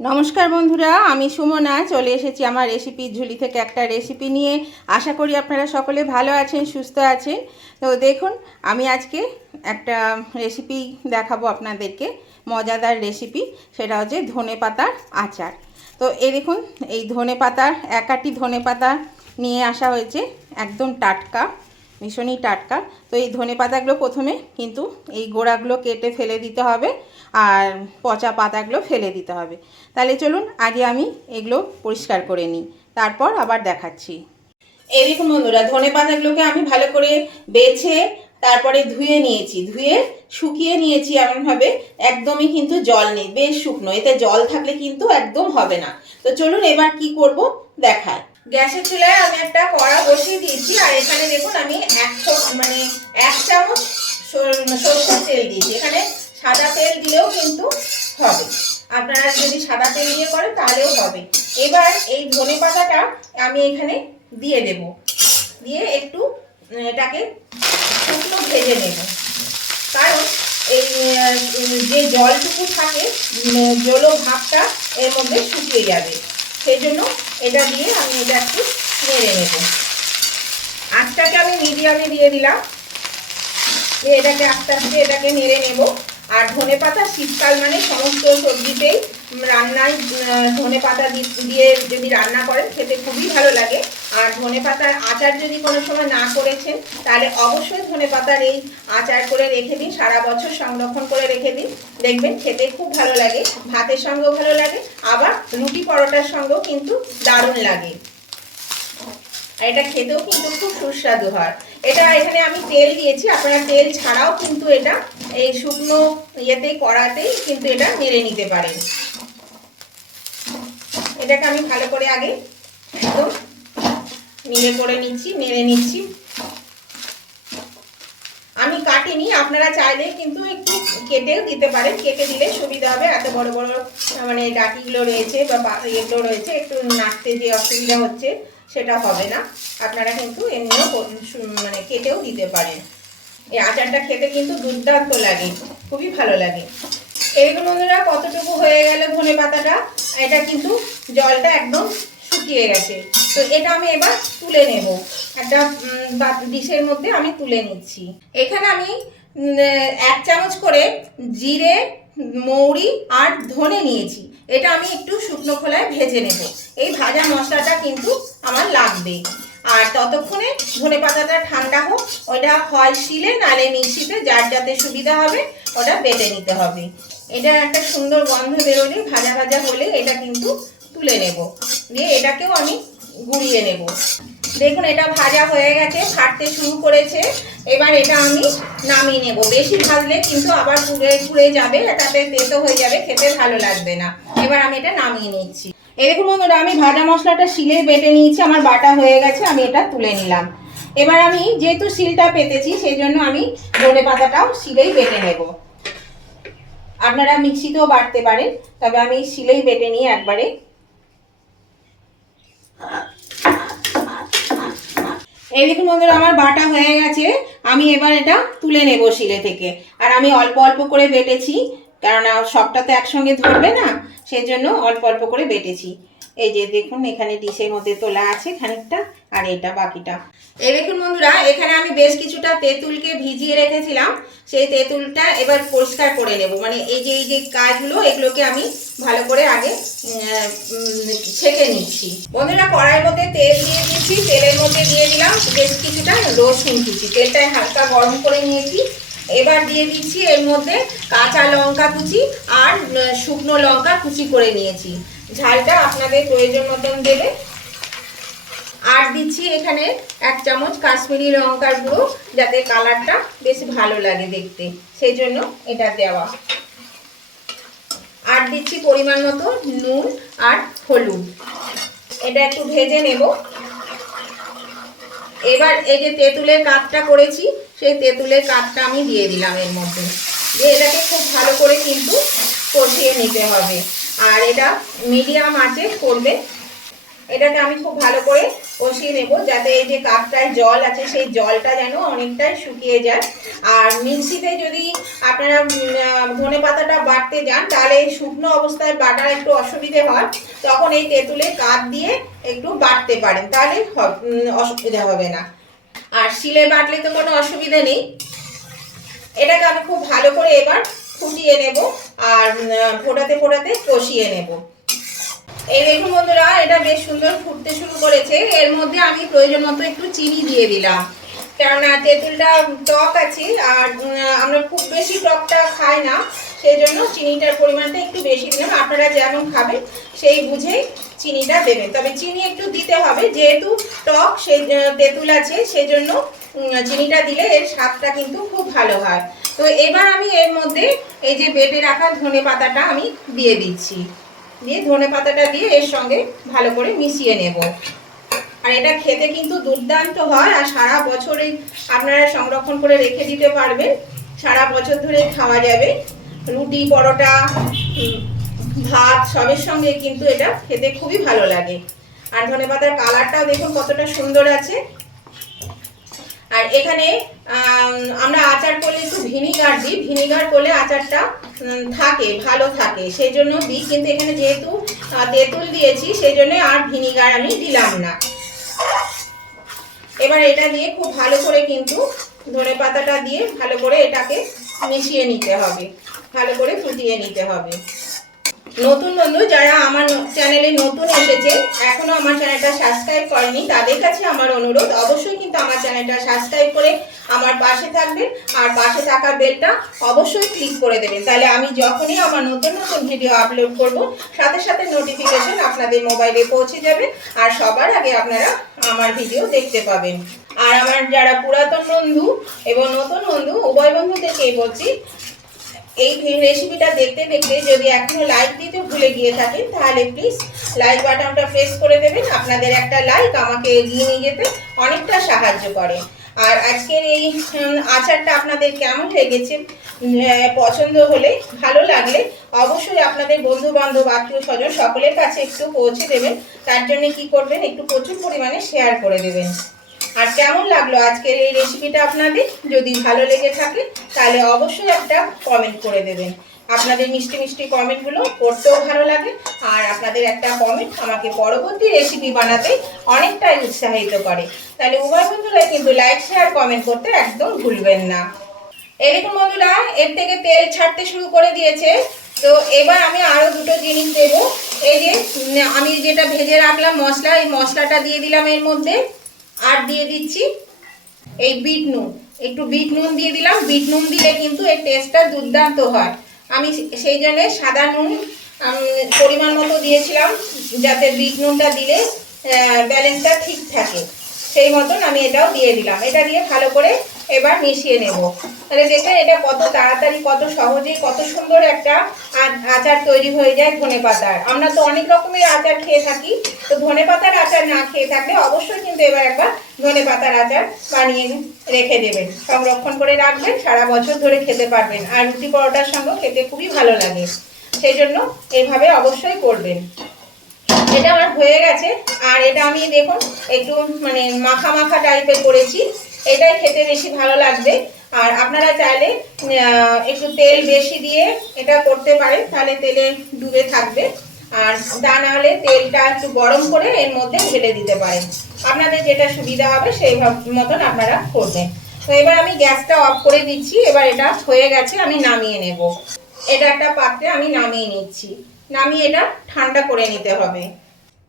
নমস্কার বন্ধুরা, আমি সুমনা চলে এসেছি আমার রেসিপির ঝুলি থেকে একটা রেসিপি নিয়ে। আশা করি আপনারা সকলে ভালো আছেন, সুস্থ আছেন। তো দেখুন, আমি আজকে একটা রেসিপি দেখাবো আপনাদেরকে, মজাদার রেসিপি। সেটা হচ্ছে ধনেপাতার আচার। তো এই দেখুন, এই ধনেপাতার এক আঁটি ধনেপাতা নিয়ে আসা হয়েছে, একদম টাটকা, ভীষণই টাটকা। তো এই ধনেপাতাগুলো প্রথমে কিন্তু এই গোড়াগুলো কেটে ফেলে দিতে হবে, আর পচা পাতাগুলো ফেলে দিতে হবে। তাহলে চলুন আগে আমি এগুলো পরিষ্কার করে নিই, তারপর আবার দেখাচ্ছি। এই দেখুন বন্ধুরা, ধনেপাতাগুলোকে আমি ভালো করে বেছে তারপরে ধুয়ে নিয়েছি, ধুয়ে শুকিয়ে নিয়েছি এমনভাবে একদমই কিন্তু জল নেই, বেশ শুকনো। এতে জল থাকলে কিন্তু একদম হবে না। তো চলুন এবার কি করব দেখায়। গ্যাসের চুলায় আমি একটা কড়া বসিয়ে দিয়েছি, আর এখানে দেখুন আমি এক চামচ সরষের তেল দিয়েছি। এখানে সাদা তেল দিলেও কিন্তু হবে, আপনারা যদি সাদা তেল দিয়ে করেন তাহলেও হবে। এবার এই ধনেপাতাটা আমি এখানে দিয়ে দেব, দিয়ে একটু এটাকে শুকনো ভেজে নেব। কারণ এই যে জলটুকু থাকে, জলো ভাবটা এর মধ্যে শুকিয়ে যাবে, সেই জন্য এটা দিয়ে আমি এটা একটু নেড়ে নেব। আঁচটাকে আমি মিডিয়ামে দিয়ে দিলাম, দিয়ে এটাকে আস্তে আস্তে এটাকে নেড়ে নেব। আর ধনেপাতা শীতকাল মানে সমস্ত সবজিতেই রান্নায় ধনেপাতা দিয়ে যদি রান্না করেন খেতে খুবই ভালো লাগে। আর ধনেপাতার আচার যদি কোনো সময় না করেছেন তাহলে অবশ্যই ধনেপাতার এই আচার করে রেখে দিন, সারা বছর সংরক্ষণ করে রেখে দিন, দেখবেন খেতে খুব ভালো লাগে। ভাতের সঙ্গেও ভালো লাগে, আবার রুটি পরোটার সঙ্গেও কিন্তু দারুণ লাগে। আর এটা খেতেও কিন্তু খুব সুস্বাদু হয়। এটা এখানে আমি তেল দিয়েছি, আপনারা তেল ছাড়াও কিন্তু এটা এই শুকনো ইয়েতেই কড়াতেই কিন্তু এটা নেড়ে নিতে পারেন। এটাকে আমি ভালো করে আগে একদম নেড়ে নিচ্ছি। আমি কাটিনি, আপনারা চাইলে কিন্তু একটু কেটেও দিতে পারেন, কেটে দিলে সুবিধা হবে। এত বড় বড় মানে ডাঁটিগুলো রয়েছে বা এগুলো রয়েছে, একটু নাড়তে যে অসুবিধা হচ্ছে সেটা হবে না। আপনারা কিন্তু এমনিও মানে কেটেও দিতে পারেন। এই আচারটা খেতে কিন্তু দুর্দান্ত লাগে, খুবই ভালো লাগে। এইগুলো বন্ধুরা কতটুকু হয়ে গেল ধনেপাতাটা, এটা কিন্তু জলটা একদম শুকিয়ে গেছে। তো এটা আমি এবার তুলে নেব, একটা ডিশের মধ্যে আমি তুলে নিচ্ছি। এখানে আমি 1 চামচ করে জিরে, মৌরি আর ধনে নিয়েছি। এটা আমি একটু শুকনো খোলায় ভেজে নেব। এই ভাজা মশলাটা কিন্তু আমার লাগবে। আর ততক্ষণে ধনেপাতাটা ঠান্ডা হোক, ওটা হয় শিলে নালে মিক্সিতে, যার যাতে সুবিধা হবে ওটা বেটে নিতে হবে। এটা একটা সুন্দর গন্ধ বেরোলে, ভাজা ভাজা হলে এটা কিন্তু তুলে নেব, দিয়ে এটাকেও আমি গুঁড়িয়ে নেব। দেখুন এটা ভাজা হয়ে গেছে, ফাটতে শুরু করেছে। এবার এটা আমি নামিয়ে নেব। বেশি ভাজলে কিন্তু আবার পুড়ে যাবে, এটাতে তেতো হয়ে যাবে, খেতে ভালো লাগবে না। এবার আমি এটা নামিয়ে নিচ্ছি। এই দেখুন বন্ধুরা, আমি ভাজা মশলাটা শিলে বেটে নিয়েছি, আমার বাটা হয়ে গেছে, আমি এটা তুলে নিলাম। এবার আমি যেহেতু শিলটা পেতেছি সেই জন্য আমি ধনেপাতাটাও শিলেই বেটে নেব। আপনারা মিক্সিতেও বাটতে পারেন, তবে আমি শিলেই বেটে নিয়ে একবারে। এই দেখুন বন্ধুরা, আমার বাটা হয়ে গেছে, আমি এবার এটা তুলে নেব শিলে থেকে। আর আমি অল্প অল্প করে বেটেছি, কারণ সবটা তো একসঙ্গে ধরবে না, সেই জন্য অল্প অল্প করে বেটেছি। এই যে দেখুন, এখানে ডিশের মধ্যে তোলা আছে খানিকটা, আর এটা বাকিটা। এই দেখুন বন্ধুরা, এখানে আমি বেশ কিছুটা তেঁতুলকে ভিজিয়ে রেখেছিলাম, সেই তেঁতুলটা এবার পরিষ্কার করে নেব। মানে এই যে কাজগুলো, এগুলোকে আমি ভালো করে আগে ছেঁকে নিচ্ছি। বন্ধুরা, কড়াইয়ের মধ্যে তেল দিয়ে দিচ্ছি, তেলের মধ্যে দিয়ে দিলাম বেশ কিছুটা রসুন কুচি। তেলটা হালকা গরম করে নিয়েছি। এবার দিয়ে দিচ্ছি এর মধ্যে কাঁচা লঙ্কা কুচি আর শুকনো লঙ্কা কুচি করে নিয়েছি। ঝালটা আপনাদের প্রয়োজন মতন দেবে। আর দিচ্ছি এখানে 1 চামচ কাশ্মীরি লঙ্কার গুঁড়ো, যাতে কালারটা বেশ ভালো লাগে দেখতে, সেই জন্য এটা দেওয়া। আর দিচ্ছি পরিমাণ মতো নুন আর হলুদ। এটা একটু ভেজে নেব। এবার এই যে তেঁতুলের কাঠটা করেছি, সেই তেঁতুলের কাঠটা আমি দিয়ে দিলাম এর মধ্যে, দিয়ে এটাকে খুব ভালো করে কিন্তু কষিয়ে নিতে হবে। আর এটা মিডিয়াম আঁচে করবে। এটাকে আমি খুব ভালো করে কষিয়ে নেব, যাতে এই যে কাপটায় জল আছে সেই জলটা যেন অনেকটাই শুকিয়ে যায়। আর মিক্সিতে যদি আপনারা ধনেপাতাটা বাটতে যান তাহলে শুকনো অবস্থায় বাটার একটু অসুবিধে হয়, তখন এই তেঁতুলের কাপ দিয়ে একটু বাটতে পারেন, তাহলে অসুবিধা হবে না। আর শিলে বাটলে তো কোনো অসুবিধা নেই। এটাকে আমি খুব ভালো করে এবার ফুটিয়ে নেব আর ফোটাতে ফোটাতে কষিয়ে নেব। এই দেখুন বন্ধুরা, এটা বেশ সুন্দর ফুটতে শুরু করেছে। এর মধ্যে আমি প্রয়োজন মতো একটু চিনি দিয়ে দিলাম, কেননা তেঁতুলটা টক আছে আর আমরা খুব বেশি টকটা খাই না, সেই জন্য চিনিটার পরিমাণটা একটু বেশি দিলাম। আপনারা যেমন খাবেন সেই বুঝেই চিনিটা দেবেন, তবে চিনি একটু দিতে হবে, যেহেতু টক সেই তেঁতুল আছে সেই জন্য চিনিটা দিলে এর স্বাদটা কিন্তু খুব ভালো হয়। তো এবার আমি এর মধ্যে এই যে বেটে রাখা ধনেপাতাটা আমি দিয়ে দিচ্ছি, দিয়ে ধনেপাতাটা দিয়ে এর সঙ্গে ভালো করে মিশিয়ে নেব। আর এটা খেতে কিন্তু দুর্দান্ত হয়, আর সারা বছরে আপনারা সংরক্ষণ করে রেখে দিতে পারবেন, সারা বছর ধরে খাওয়া যাবে। রুটি, পরোটা, ভাত সবের সঙ্গে কিন্তু এটা খেতে খুবই ভালো লাগে। আর ধনেপাতার কালারটাও দেখুন কতটা সুন্দর আছে। আর এখানে আমরা আচার করলে একটু ভিনিগার দিই, ভিনিগার করলে আচারটা থাকে, ভালো থাকে, সেই জন্য দিই। কিন্তু এখানে যেহেতু তেঁতুল দিয়েছি সেই জন্য আর ভিনিগার আমি দিলাম না। এবার এটা দিয়ে খুব ভালো করে কিন্তু ধনেপাতাটা দিয়ে ভালো করে এটাকে মিশিয়ে নিতে হবে, ভালো করে ফুটিয়ে নিতে হবে। নতুন বন্ধু যারা আমার চ্যানেলে নতুন এসেছে, এখনো আমার চ্যানেলটা সাবস্ক্রাইব করেনি, তাদের কাছে আমার অনুরোধ, অবশ্যই কিন্তু আমার চ্যানেলটা সাবস্ক্রাইব করে আমার পাশে থাকবেন, আর পাশে থাকা বেলটা অবশ্যই ক্লিক করে দেবেন, তাহলে আমি যখনই আমার নতুন নতুন ভিডিও আপলোড করব সাথে সাথে নোটিফিকেশন আপনাদের মোবাইলে পৌঁছে যাবে, আর সবার আগে আপনারা আমার ভিডিও দেখতে পাবেন। আর আমার যারা পুরাতন বন্ধু এবং নতুন বন্ধু উভয় বন্ধুদেরকেই বলছি, এই রেসিপিটা দেখতে দেখতে যদি এখনো লাইক দিতে ভুলে গিয়ে থাকেন তাহলে প্লিজ লাইক বাটনটা প্রেস করে দেবেন। আপনাদের একটা লাইক আমাকে এগিয়ে নিয়ে যেতে অনেকটা সাহায্য করে। আর আজকের এই আচারটা আপনাদের কেমন লেগেছে, পছন্দ হলে, ভালো লাগলে অবশ্যই আপনাদের বন্ধু বান্ধব, আত্মীয় স্বজন সকলের কাছে একটু পৌঁছে দেবেন। তার জন্য কি করবেন, একটু প্রচুর পরিমাণে শেয়ার করে দেবেন। আর কেমন লাগলো আজকের এই রেসিপিটা আপনাদের, যদি ভালো লেগে থাকে তাহলে অবশ্যই একটা কমেন্ট করে দেবেন। আপনাদের মিষ্টি মিষ্টি কমেন্টগুলো পড়তেও ভালো লাগে, আর আপনাদের একটা কমেন্ট আমাকে পরবর্তী রেসিপি বানাতে অনেকটাই উৎসাহিত করে। তাহলে উভয় বন্ধুরা কিন্তু লাইক, শেয়ার, কমেন্ট করতে একদম ভুলবেন না। এরকম বন্ধুরা এর থেকে তেল ছাড়তে শুরু করে দিয়েছে। তো এবার আমি আরও দুটো জিনিস দেবো। এই যে আমি যেটা ভেজে রাখলাম মশলা, এই মশলাটা দিয়ে দিলাম এর মধ্যে। আর দিয়ে দিচ্ছি এই বিট নুন, একটু বিট নুন দিয়ে দিলাম। বিট নুন দিলে কিন্তু এর টেস্টটা দুর্দান্ত হয়। আমি সেই জন্য সাদা নুন পরিমাণ মতো দিয়েছিলাম, যাতে বিট নুনটা দিলে ব্যালেন্সটা ঠিক থাকে, সেই মতন আমি এটাও দিয়ে দিলাম। এটা দিয়ে ভালো করে এবার মিশিয়ে নেব। তাহলে দেখেন এটা কত তাড়াতাড়ি, কত সহজেই, কত সুন্দর একটা আচার তৈরি হয়ে যায় ধনেপাতার। আমরা তো অনেক রকমের আচার খেয়ে থাকি, তো ধনেপাতার আচার না খেয়ে থাকলে অবশ্যই কিন্তু এবার একবার ধনেপাতার আচার বানিয়ে রেখে দেবেন, সংরক্ষণ করে রাখবেন, সারা বছর ধরে খেতে পারবেন। আর রুটি পরোটার সঙ্গে খেতে খুবই ভালো লাগে, সেই জন্য এইভাবে অবশ্যই করবেন। এটা আমার হয়ে গেছে। আর এটা আমি দেখুন একটু মানে মাখা মাখা টাইপের করেছি, এটাই খেতে বেশি ভালো লাগবে। আর আপনারা চাইলে একটু তেল বেশি দিয়ে এটা করতে পারেন, তাহলে তেলে ডুবে থাকবে। আর তা না হলে তেলটা একটু গরম করে এর মধ্যে ঢেলে দিতে পারেন, আপনাদের যেটা সুবিধা হবে সেই মতন আপনারা করবেন। তো এবার আমি গ্যাসটা অফ করে দিচ্ছি। এবার এটা হয়ে গেছে, আমি নামিয়ে নেব। এটা একটা পাত্রে আমি নামিয়ে নিচ্ছি, নামিয়ে এটা ঠান্ডা করে নিতে হবে।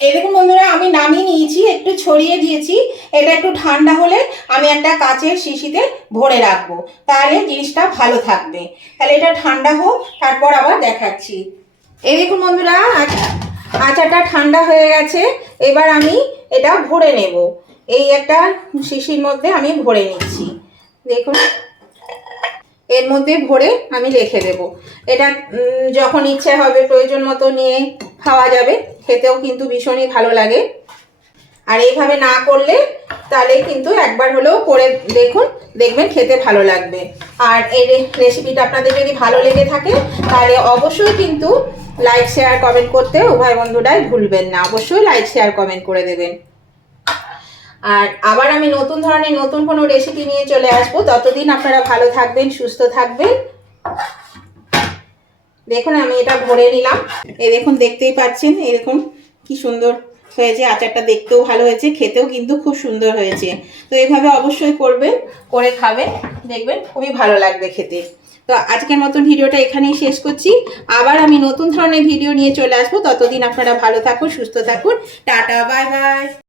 এই দেখুন বন্ধুরা, আমি নামিয়ে নিয়েছি, একটু ছড়িয়ে দিয়েছি। এটা একটু ঠান্ডা হলে আমি একটা কাচের শিশিতে ভরে রাখবো, তাহলে জিনিসটা ভালো থাকবে। তাহলে এটা ঠান্ডা হোক, তারপর আবার দেখাচ্ছি। এই দেখুন বন্ধুরা, আচারটা ঠান্ডা হয়ে গেছে। এবার আমি এটা ভরে নেব। এই একটা শিশির মধ্যে আমি ভরে নিচ্ছি। দেখুন এর মধ্যে ভরে আমি রেখে দেব। এটা যখন ইচ্ছে হবে প্রয়োজন মতো নিয়ে খাওয়া যাবে, খেতেও কিন্তু ভীষণই ভালো লাগে। আর এইভাবে না করলে তাহলে কিন্তু একবার হলেও করে দেখুন, দেখবেন খেতে ভালো লাগবে। আর এই রেসিপিটা আপনাদের যদি ভালো লেগে থাকে তাহলে অবশ্যই কিন্তু লাইক শেয়ার কমেন্ট করতে উভয় বন্ধুরাই ভুলবেন না, অবশ্যই লাইক শেয়ার কমেন্ট করে দেবেন। আর আবার আমি নতুন ধরনের নতুন কোনো রেসিপি নিয়ে চলে আসবো, ততদিন আপনারা ভালো থাকবেন, সুস্থ থাকবেন। দেখুন আমি এটা ভরে নিলাম, এই দেখুন দেখতেই পাচ্ছেন এরকম কি সুন্দর হয়েছে। আচারটা দেখতেও ভালো হয়েছে, খেতেও কিন্তু খুব সুন্দর হয়েছে। তো এইভাবে অবশ্যই করবেন, করে খাবেন, দেখবেন খুবই ভালো লাগবে খেতে। তো আজকের মতন ভিডিওটা এখানেই শেষ করছি। আবার আমি নতুন ধরনের ভিডিও নিয়ে চলে আসবো, ততদিন আপনারা ভালো থাকুন, সুস্থ থাকুন। Tata, bye bye.